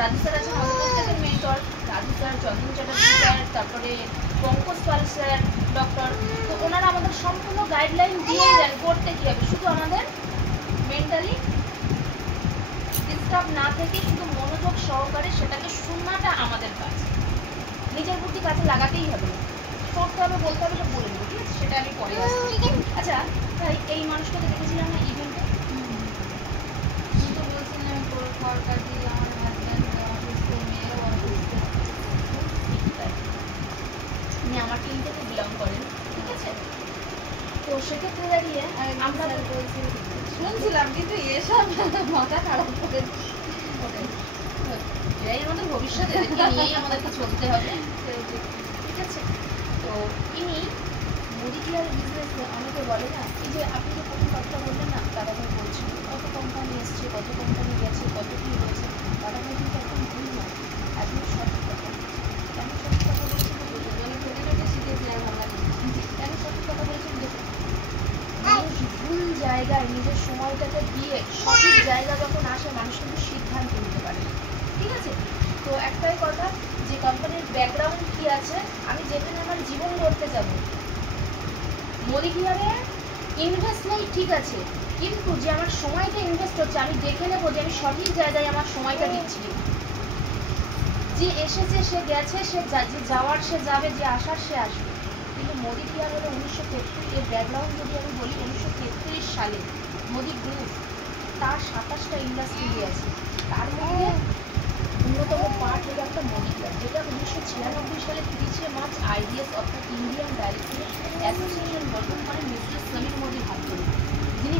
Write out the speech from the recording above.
Raju sir আছেন আমাদের প্রত্যেকের মেন্টর, রাজু স্যার, চন্দন চ্যাটার্জি স্যার, তারপরে পঙ্কজ পাল স্যার, ডক্টর। তো ওনারা আমাদের সম্পূর্ণ গাইডলাইন দিয়ে দেন করতে কী হবে, শুধু আমাদের মেন্টালি ডিস্টার্ব না থেকে শুধু মনোযোগ সহকারে সেটাকে শোনাটা আমাদের কাজ। নিজের বুদ্ধি কাজে লাগাতেই হবে, করতে হবে, বলতে হবে, সব বলে দেবো, ঠিক আছে? সেটা আমি পরে আসছি। আচ্ছা ভাই, এই মানুষটাকে দেখেছিলাম না ইভেন্টে, তো বলছিলাম সরকারি আমার হাজব্যান্ড অসুস্থ, মেয়েও অসুস্থ। উনি আমার টিম থেকে বিলং করেন, ঠিক আছে? তো সেক্ষেত্রে দাঁড়িয়ে আমরা শুনছিলাম, কিন্তু এসব মাথা খারাপ করে এরাই আমাদের ভবিষ্যৎ, এদেরকে নিয়েই আমাদেরকে চলতে হবে, ঠিক আছে? তো ইনি মুদি কেয়ার বিজনেসে অনেকে বলে না, এই যে আপনি যে প্রথম কথা বললেন না, দাদাভাই বলছেন কত কোম্পানি এসছে, কত কোম্পানি গেছে, কত কী হয়েছে, দাদাভাই কিন্তু একদম ভুল নয়, একদম সঠিক কথা বলছেন। কেন সঠিক কথা বলছেন? শিখেছি আর ভালো লাগে। কেন সঠিক কথা বলছেন? দেখুন, মানুষ ভুল জায়গায় নিজের সময়টাকে দিয়ে সঠিক জায়গা যখন আসে, মানুষ কিন্তু সিদ্ধান্ত নিতে পারে, ঠিক আছে? তো একটাই কথা, যে কোম্পানির ব্যাকগ্রাউন্ড কী আছে, আমি যেখানে আমার জীবন গড়তে যাব, মোদি কেয়ারে ইনভেস্ট নেই, ঠিক আছে, কিন্তু যে আমার সময়টা ইনভেস্ট হচ্ছে, আমি দেখে নেবো যে আমি সঠিক জায়গায় আমার সময়টা দিচ্ছি। যে এসেছে সে গেছে, সে যাওয়ার সে যাবে, যে আসার সে আসবে। কিন্তু মোদি কেয়ার হলো 1933, এর ব্যাকগ্রাউন্ড যদি আমি বলি, 1933 সালে মোদি গ্রুপ, তার 27টা ইন্ডাস্ট্রি আছে, তার মধ্যে অন্যতম পার্ট হলো একটা মোদি কেয়ার, যেটা 1996 সালে 30 মার্চ আইডিএস অর্থাৎ ইন্ডিয়ান ডায়াবেটিস অ্যাসোসিয়েশন গঠন করেন মিস্টার সমীর মোদি হাত ধরে, যিনি